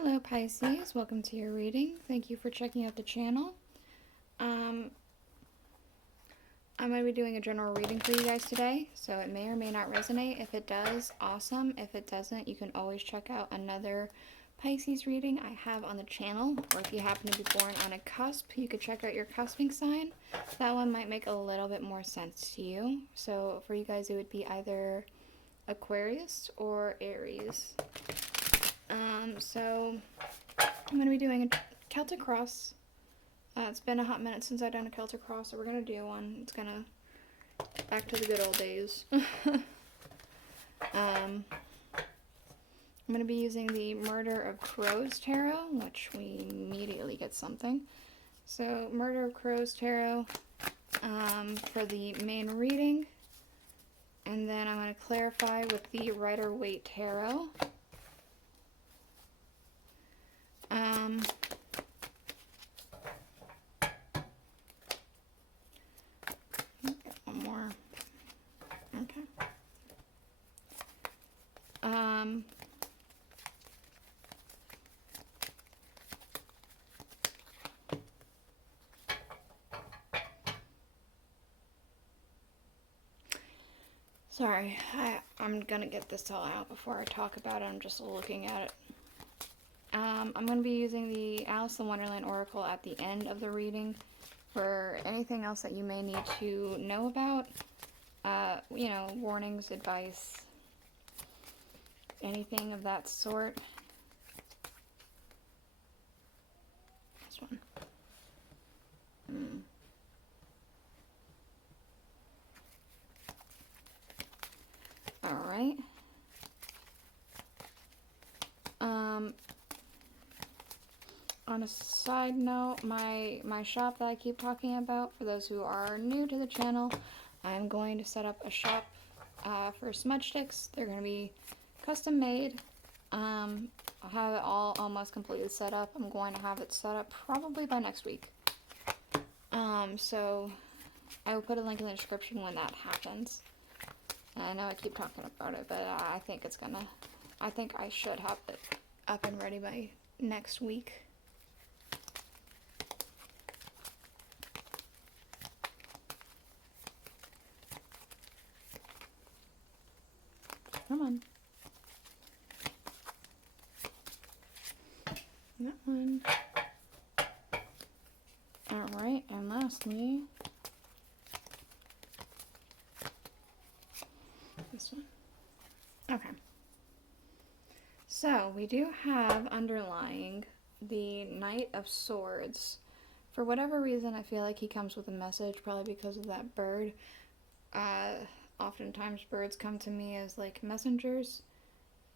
Hello Pisces, welcome to your reading. Thank you for checking out the channel. I'm going to be doing a general reading for you guys today, so it may or may not resonate. If it does, awesome. If it doesn't, you can always check out another Pisces reading I have on the channel, or if you happen to be born on a cusp, you could check out your cusping sign. That one might make a little bit more sense to you. So for you guys, it would be either Aquarius or Aries. So I'm going to be doing a Celtic cross. It's been a hot minute since I've done a Celtic cross, so we're going to do one. It's going to back to the good old days. I'm going to be using the Murder of Crows Tarot, which we immediately get something. So Murder of Crows Tarot for the main reading. And then I'm going to clarify with the Rider-Waite Tarot. One more. Okay. Sorry, I'm gonna get this all out before I talk about it. I'm just looking at it. I'm going to be using the Alice in Wonderland Oracle at the end of the reading for anything else that you may need to know about. You know, warnings, advice, anything of that sort. This one. Alright. On a side note, my shop that I keep talking about, for those who are new to the channel, I'm going to set up a shop for smudge sticks. They're going to be custom made. I have it all almost completely set up. I'm going to have it set up probably by next week. So I will put a link in the description when that happens. I know I keep talking about it, but I think I should have it up and ready by next week. Come on. That one. Alright, and lastly, this one. Okay. So, we do have underlying the Knight of Swords. For whatever reason, I feel like he comes with a message, probably because of that bird. Oftentimes birds come to me as like messengers.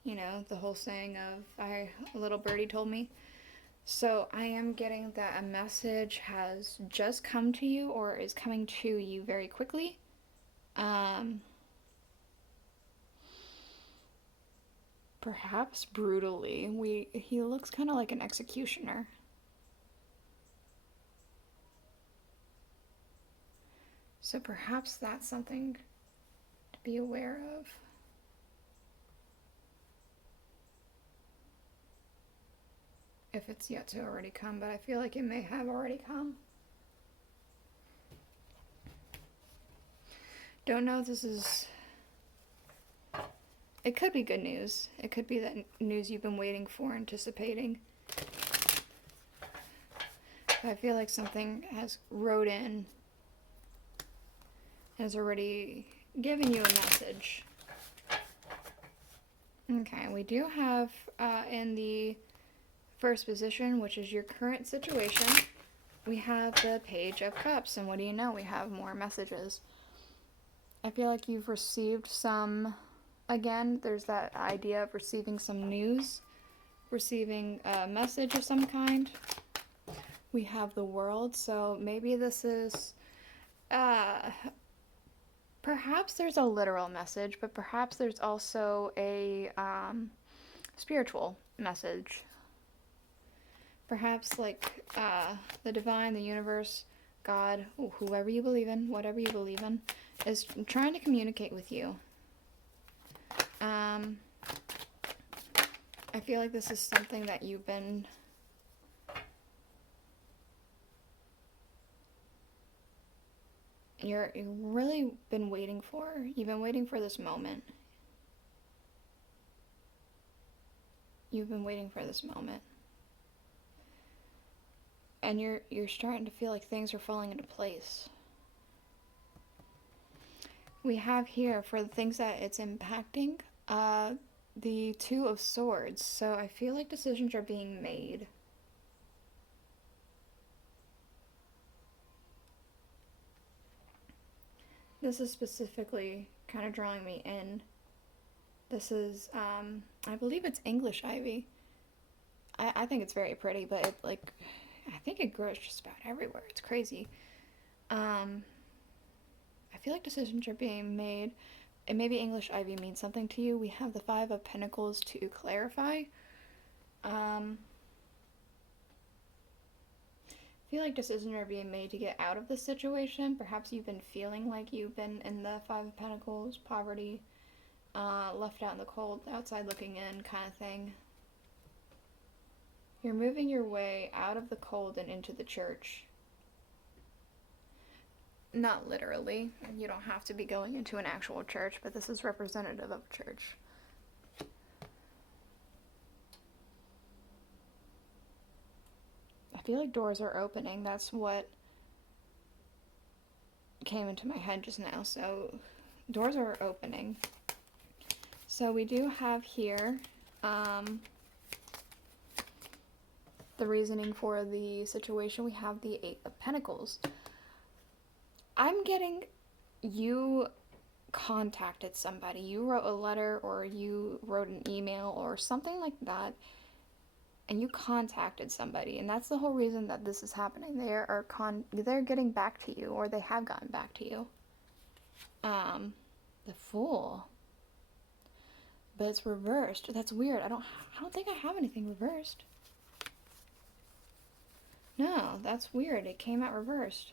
You know, the whole saying of, a little birdie told me. So I am getting that a message has just come to you or is coming to you very quickly. Perhaps brutally. He looks kind of like an executioner. So perhaps that's something to be aware of. If it's yet to already come, but I feel like it may have already come. Don't know if this is... It could be good news. It could be that news you've been waiting for, anticipating. But I feel like something has wrote in, has already given you a message. Okay, we do have in the first position, which is your current situation, we have the Page of Cups, and what do you know? We have more messages. I feel like you've received some, again, there's that idea of receiving some news, receiving a message of some kind. We have the World, so maybe this is, perhaps there's a literal message, but perhaps there's also a spiritual message. Perhaps like the divine, the universe, God, whoever you believe in, whatever you believe in, is trying to communicate with you. I feel like this is something that you've really been waiting for. You've been waiting for this moment. You've been waiting for this moment. And you're starting to feel like things are falling into place. We have here, for the things that it's impacting, the Two of Swords. So I feel like decisions are being made. This is specifically kind of drawing me in. This is, I believe it's English ivy. I think it's very pretty, but it, like, I think it grows just about everywhere. It's crazy. I feel like decisions are being made. And maybe English ivy means something to you. We have the Five of Pentacles to clarify. I feel like decisions are being made to get out of this situation. Perhaps you've been feeling like you've been in the Five of Pentacles, poverty, left out in the cold, outside looking in kind of thing. You're moving your way out of the cold and into the church. Not literally. You don't have to be going into an actual church, but this is representative of a church. I feel like doors are opening. That's what came into my head just now. So doors are opening. So we do have here the reasoning for the situation. We have the Eight of Pentacles. I'm getting you contacted somebody. You wrote a letter or you wrote an email or something like that, and you contacted somebody, and that's the whole reason that this is happening. They're getting back to you, or they have gotten back to you. The Fool. But it's reversed. That's weird. I don't think I have anything reversed. No, that's weird. It came out reversed.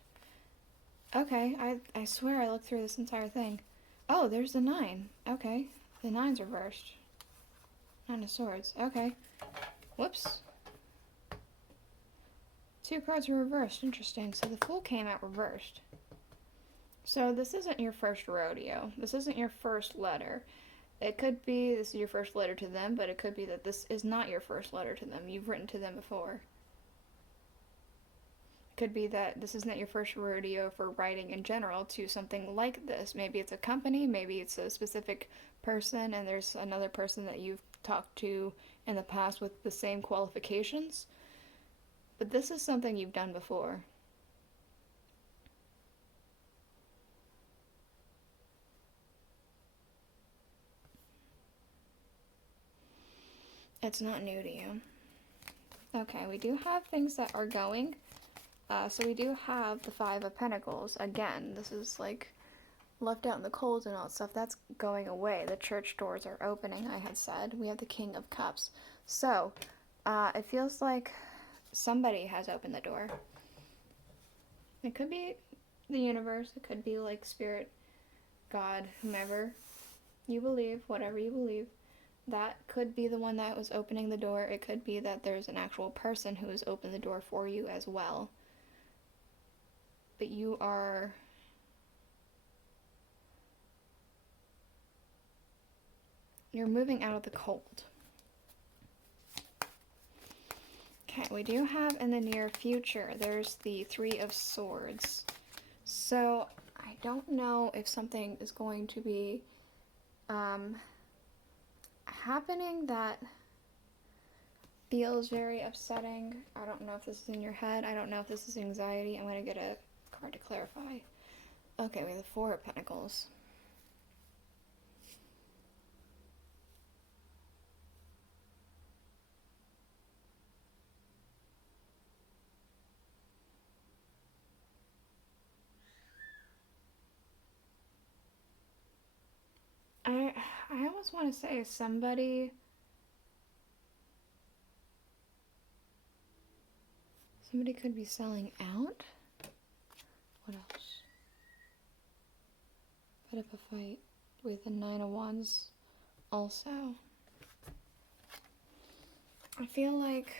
Okay, I swear I looked through this entire thing. Oh, there's the 9. Okay, the 9's reversed. 9 of Swords. Okay. Whoops. 2 cards were reversed. Interesting. So the Fool came out reversed. So this isn't your first rodeo. This isn't your first letter. It could be this is your first letter to them, but it could be that this is not your first letter to them. You've written to them before. Could be that this isn't your first rodeo for writing in general to something like this. Maybe it's a company, maybe it's a specific person, and there's another person that you've talked to in the past with the same qualifications. But this is something you've done before. It's not new to you. Okay, we do have things that are going. So we do have the Five of Pentacles. Again, this is like left out in the cold and all that stuff. That's going away. The church doors are opening, I had said. We have the King of Cups. So, it feels like somebody has opened the door. It could be the universe. It could be like spirit, God, whomever you believe, whatever you believe. That could be the one that was opening the door. It could be that there's an actual person who has opened the door for you as well. But you're moving out of the cold. Okay, we do have in the near future, there's the Three of Swords. So, I don't know if something is going to be happening that feels very upsetting. I don't know if this is in your head. I don't know if this is anxiety. I'm going to get a card to clarify. Okay, we have the Four of Pentacles. I almost want to say somebody could be selling out. What else? Put up a fight with the Nine of Wands also. I feel like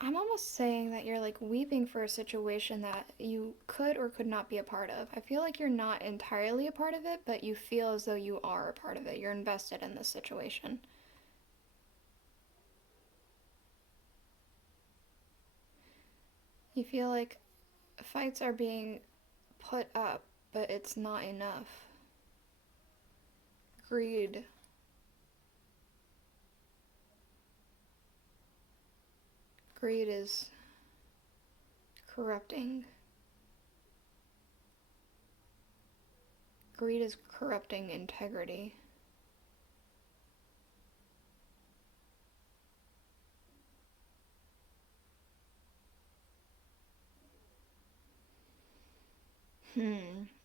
I'm almost saying that you're like weeping for a situation that you could or could not be a part of. I feel like you're not entirely a part of it, but you feel as though you are a part of it. You're invested in this situation. You feel like fights are being put up, but it's not enough. Greed. Greed is corrupting. Greed is corrupting integrity.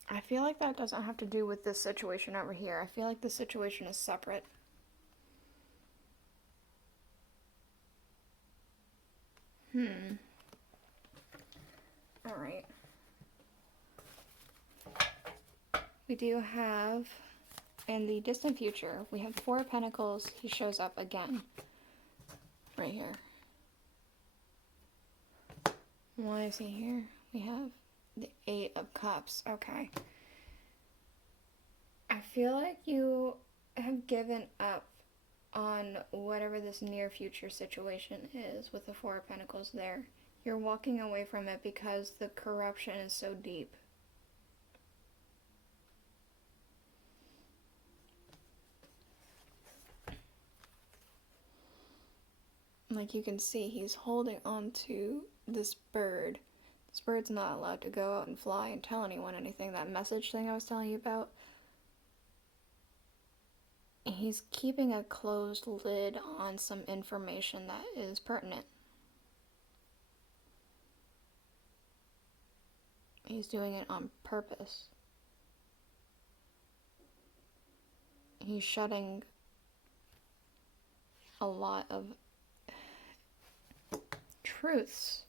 I feel like that doesn't have to do with this situation over here. I feel like this situation is separate. Alright. We do have, in the distant future, we have 4 of Pentacles. He shows up again. Right here. What is he here? We have the 8 of Cups. Okay. I feel like you have given up on whatever this near future situation is with the 4 of Pentacles there. You're walking away from it because the corruption is so deep. Like you can see, he's holding on to this bird. This bird's not allowed to go out and fly and tell anyone anything. That message thing I was telling you about. He's keeping a closed lid on some information that is pertinent. He's doing it on purpose. He's shutting a lot of truths,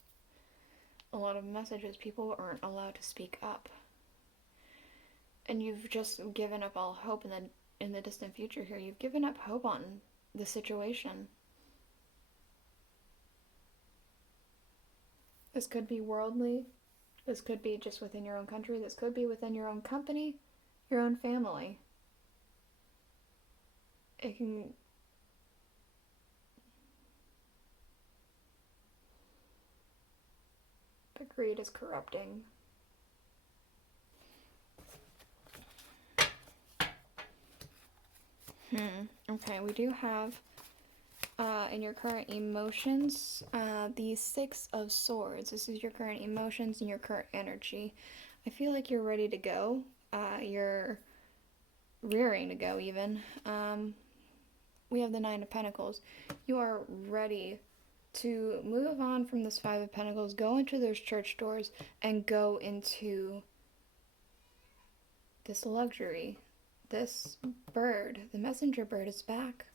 a lot of messages. People aren't allowed to speak up. And you've just given up all hope in the distant future here. You've given up hope on the situation. This could be worldly. This could be just within your own country. This could be within your own company, your own family. It can... But greed is corrupting. Okay, we do have in your current emotions the 6 of Swords. This is your current emotions and your current energy. I feel like you're ready to go. You're rearing to go even. We have the 9 of Pentacles. You are ready to move on from this 5 of Pentacles, go into those church doors, and go into this luxury. This bird, the messenger bird, is back.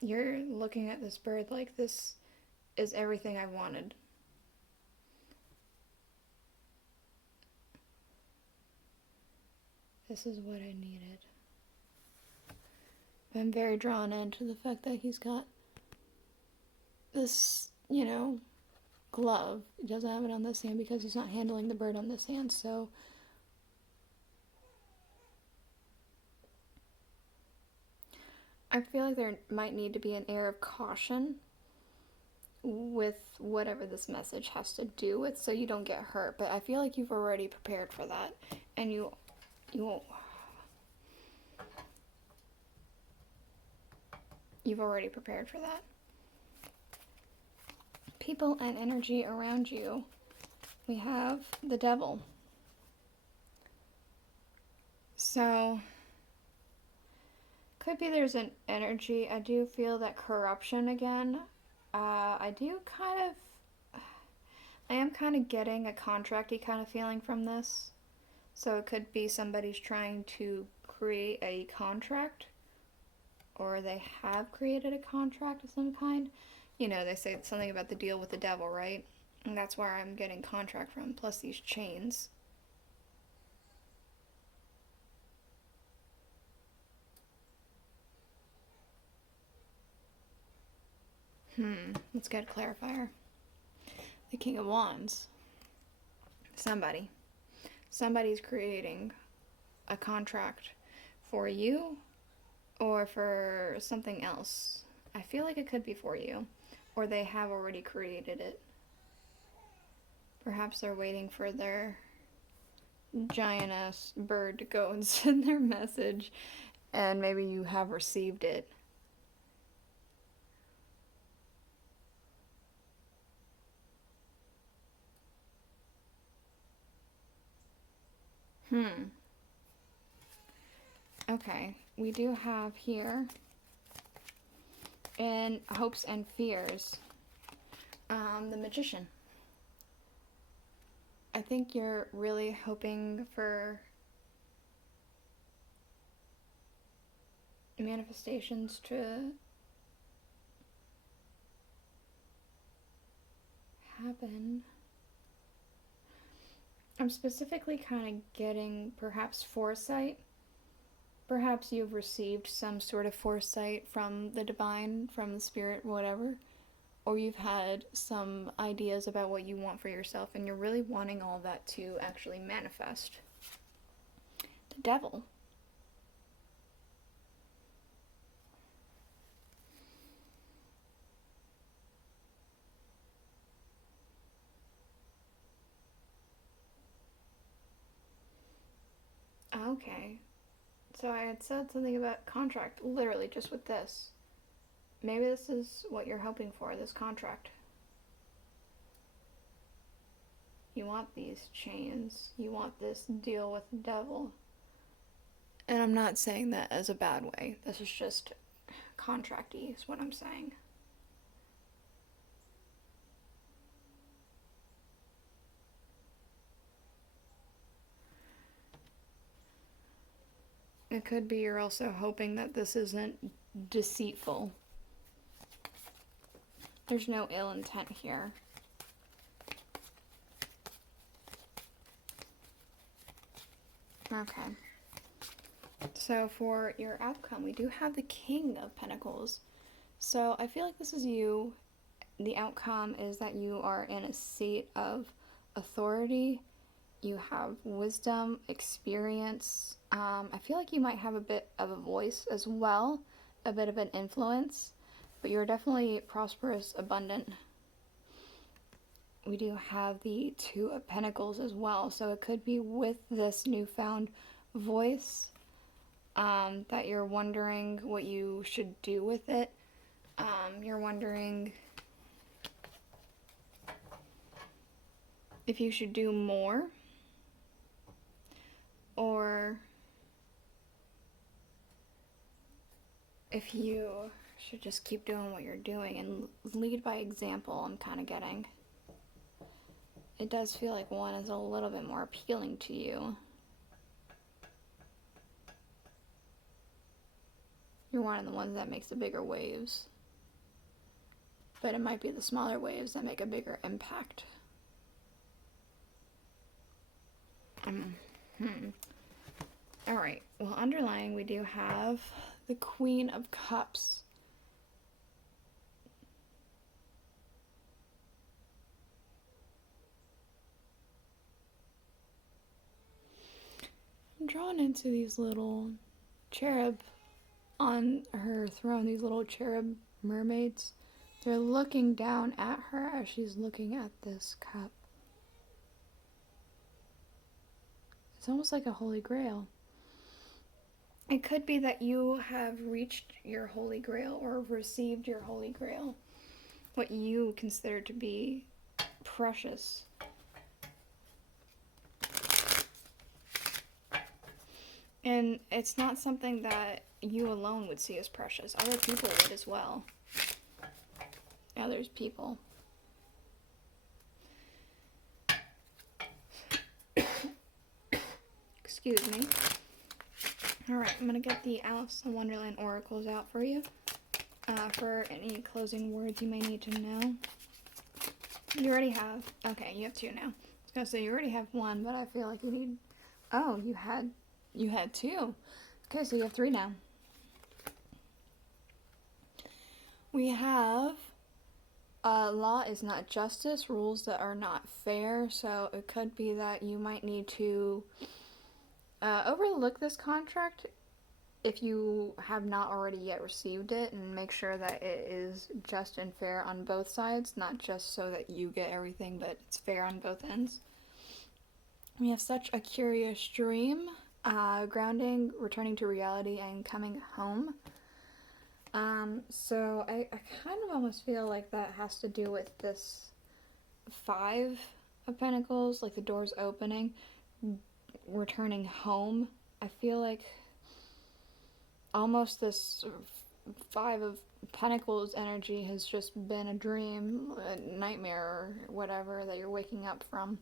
You're looking at this bird like this is everything I wanted. This is what I needed. I'm very drawn into the fact that he's got this, glove. He doesn't have it on this hand because he's not handling the bird on this hand, so... I feel like there might need to be an air of caution with whatever this message has to do with, so you don't get hurt. But I feel like you've already prepared for that, and you you've already prepared for that. People and energy around you. We have the Devil. So could be there's an energy. I do feel that corruption again. I am kind of getting a contracty kind of feeling from this. So it could be somebody's trying to create a contract, or they have created a contract of some kind. They say something about the deal with the devil, right? And that's where I'm getting contract from, plus these chains. Let's get a clarifier. The King of Wands. Somebody's creating a contract for you or for something else. I feel like it could be for you, or they have already created it. Perhaps they're waiting for their giant ass bird to go and send their message, and maybe you have received it. Okay, we do have here in Hopes and Fears, the Magician. I think you're really hoping for manifestations to happen. I'm specifically kind of getting perhaps foresight. Perhaps you've received some sort of foresight from the divine, from the spirit, whatever. Or you've had some ideas about what you want for yourself, and you're really wanting all that to actually manifest. The Devil. Okay. So I had said something about contract, literally just with this. Maybe this is what you're hoping for, this contract. You want these chains. You want this deal with the devil. And I'm not saying that as a bad way. This is just contract-y is what I'm saying. It could be you're also hoping that this isn't deceitful. There's no ill intent here. Okay. So for your outcome, we do have the King of Pentacles. So I feel like this is you. The outcome is that you are in a seat of authority. You have wisdom, experience. I feel like you might have a bit of a voice as well, a bit of an influence, but you're definitely prosperous, abundant. We do have the Two of Pentacles as well, so it could be with this newfound voice that you're wondering what you should do with it. You're wondering if you should do more, or if you should just keep doing what you're doing and lead by example. I'm kind of getting. It does feel like one is a little bit more appealing to you. You're one of the ones that makes the bigger waves. But it might be the smaller waves that make a bigger impact. Alright, well, underlying we do have the Queen of Cups. I'm drawn into these little cherub on her throne, these little cherub mermaids. They're looking down at her as she's looking at this cup. It's almost like a holy grail. It could be that you have reached your holy grail or received your holy grail, what you consider to be precious. And it's not something that you alone would see as precious. Other people would as well. Others people. Excuse me. Alright, I'm going to get the Alice in Wonderland oracles out for you. For any closing words you may need to know. You already have. Okay, you have two now. I was going to say you already have one, but I feel like you need. Oh, you had two. Okay, so you have three now. We have Law is not justice, rules that are not fair, so it could be that you might need to overlook this contract if you have not already yet received it, and make sure that it is just and fair on both sides, not just so that you get everything, but it's fair on both ends. We have such a curious dream, grounding, returning to reality, and coming home. So I kind of almost feel like that has to do with this Five of Pentacles, like the doors opening, returning home. I feel like almost this Five of Pentacles energy has just been a dream, a nightmare, or whatever that you're waking up from.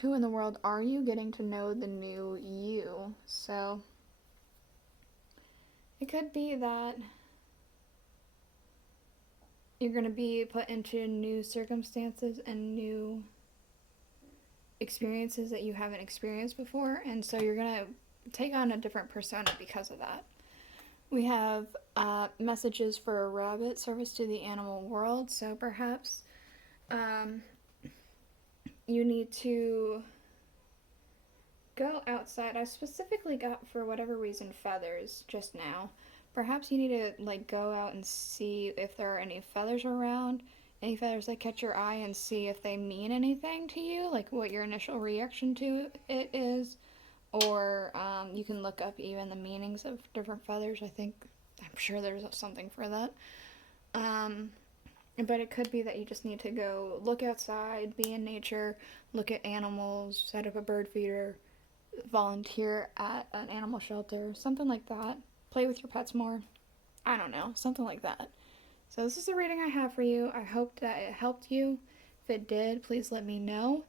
Who in the world are you? Getting to know the new you. So it could be that you're going to be put into new circumstances and new experiences that you haven't experienced before, and so you're going to take on a different persona because of that. We have messages for a rabbit, service to the animal world, so perhaps you need to go outside. I specifically got, for whatever reason, feathers just now. Perhaps you need to like go out and see if there are any feathers around, any feathers that catch your eye, and see if they mean anything to you, like what your initial reaction to it is. Or you can look up even the meanings of different feathers. I'm sure there's something for that. But it could be that you just need to go look outside, be in nature, look at animals, set up a bird feeder, volunteer at an animal shelter, something like that. Play with your pets more. I don't know, something like that. So this is the reading I have for you. I hope that it helped you. If it did, please let me know.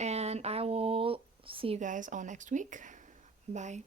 And I will see you guys all next week. Bye.